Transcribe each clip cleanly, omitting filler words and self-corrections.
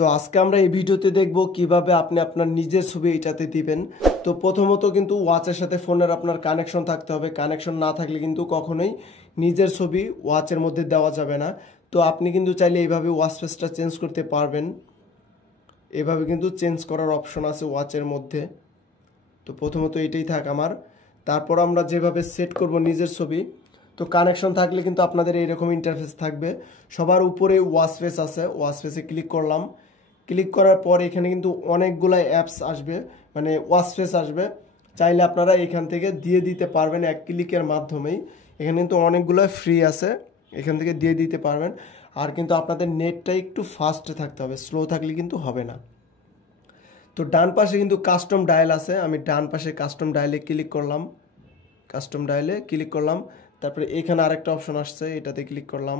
তো আজকে আমরা এই ভিডিওতে দেখব কিভাবে আপনি আপনার নিজের ছবি এটাতে দিবেন। তো প্রথমত কিন্তু ওয়াচের সাথে ফোনের আপনার কানেকশন থাকতে হবে। কানেকশন না থাকলে কিন্তু কখনোই নিজের ছবি ওয়াচের মধ্যে দেওয়া যাবে না। তো আপনি কিন্তু চাইলে এইভাবে ওয়াচ ফেসটা চেঞ্জ করতে পারবেন। এভাবে কিন্তু চেঞ্জ করার অপশন আছে ওয়াচের মধ্যে। তো প্রথমত এটাই থাক আমার। তারপর আমরা যেভাবে সেট করব নিজের ছবি, তো কানেকশন থাকলে কিন্তু আপনাদের এইরকম ইন্টারফেস থাকবে। সবার উপরে ওয়াচ ফেস আছে, ওয়াচ ফেসে ক্লিক করলাম। ক্লিক করার পর এখানে কিন্তু অনেকগুলো অ্যাপস আসবে, মানে ওয়াচ ফেস আসবে। চাইলে আপনারা এখান থেকে দিয়ে দিতে পারবেন এক ক্লিকের মাধ্যমেই। এখানে কিন্তু অনেকগুলো ফ্রি আছে, এখান থেকে দিয়ে দিতে পারবেন। আর কিন্তু আপনাদের নেটটা একটু ফাস্টে থাকতে হবে, স্লো থাকলে কিন্তু হবে না। তো ডান পাশে কিন্তু কাস্টম ডায়াল আছে, আমি ডান পাশে কাস্টম ডায়ালে ক্লিক করলাম। কাস্টম ডায়ালে ক্লিক করলাম, তারপরে এখানে আরেকটা অপশন আসছে, এটাতে ক্লিক করলাম।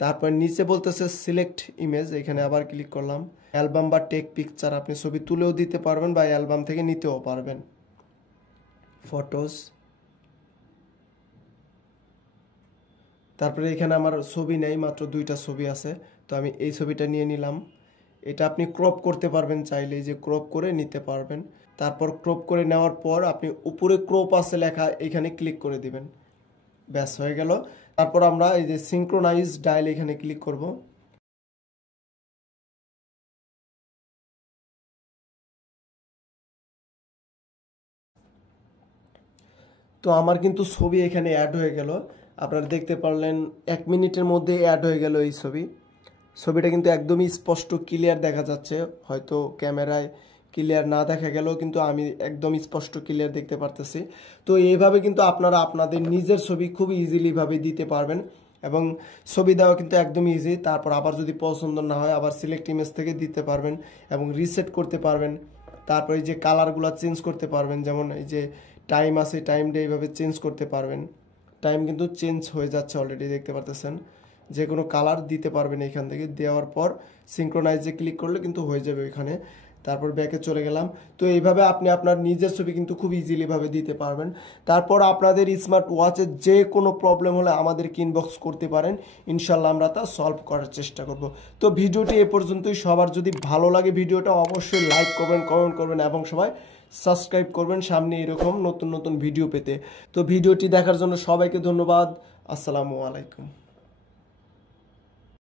তারপর নিচে বলতেছে সিলেক্ট ইমেজ, এখানে আবার ক্লিক করলাম। অ্যালবাম বা টেক পিকচার আপনি ছবি তুলেও দিতে পারবেন বা অ্যালবাম থেকে নিতেও পারবেন। ফটোস, তারপরে এখানে আমার ছবি নেই, মাত্র দুইটা ছবি আছে, তো আমি এই ছবিটা নিয়ে নিলাম। এটা আপনি ক্রপ করতে পারবেন, চাইলে যে ক্রপ করে নিতে পারবেন। তারপর ক্রপ করে নেওয়ার পর আপনি উপরে ক্রপ আছে লেখা, এখানে ক্লিক করে দিবেন, ব্যাস হয়ে গেল। তারপর আমরা এই যে সিঙ্ক্রোনাইজ ডায়াল এখানে ক্লিক করব। তো আমার কিন্তু ছবি এখানে অ্যাড হয়ে গেল, আপনারা দেখতে পারলেন 1 মিনিটের মধ্যে অ্যাড হয়ে গেল এই ছবিটা কিন্তু একদমই স্পষ্ট ক্লিয়ার দেখা যাচ্ছে। হয়তো ক্যামেরায় ক্লিয়ার না দেখা গেলেও কিন্তু আমি একদম স্পষ্ট ক্লিয়ার দেখতে পারতেছি। তো এইভাবে কিন্তু আপনারা আপনাদের নিজের ছবি খুব ইজিলিভাবে দিতে পারবেন, এবং ছবি দেওয়া কিন্তু একদম ইজি। তারপর আবার যদি পছন্দ না হয় আবার সিলেক্ট ইমেজ থেকে দিতে পারবেন এবং রিসেট করতে পারবেন। তারপর এই যে কালারগুলো চেঞ্জ করতে পারবেন, যেমন এই যে টাইম আছে, টাইমটা এইভাবে চেঞ্জ করতে পারবেন। টাইম কিন্তু চেঞ্জ হয়ে যাচ্ছে অলরেডি, দেখতে পারতেছেন। যে কোনো কালার দিতে পারবেন এখান থেকে। দেওয়ার পর সিঙ্ক্রোনাইজে ক্লিক করলে কিন্তু হয়ে যাবে ওইখানে। তারপর ব্যাকে চলে গেলাম। তো এইভাবে আপনি আপনার নিজের ছবি কিন্তু খুব ইজিলিভাবে দিতে পারবেন। তারপর আপনাদের স্মার্ট ওয়াচের যে কোনো প্রবলেম হলে আমাদেরকে ইনবক্স করতে পারেন, ইনশাল্লাহ আমরা তা সলভ করার চেষ্টা করব। তো ভিডিওটি এ পর্যন্তই। সবার যদি ভালো লাগে ভিডিওটা অবশ্যই লাইক করবেন, কমেন্ট করবেন এবং সবাই সাবস্ক্রাইব করবেন সামনে এরকম নতুন নতুন ভিডিও পেতে। তো ভিডিওটি দেখার জন্য সবাইকে ধন্যবাদ। আসসালামু আলাইকুম।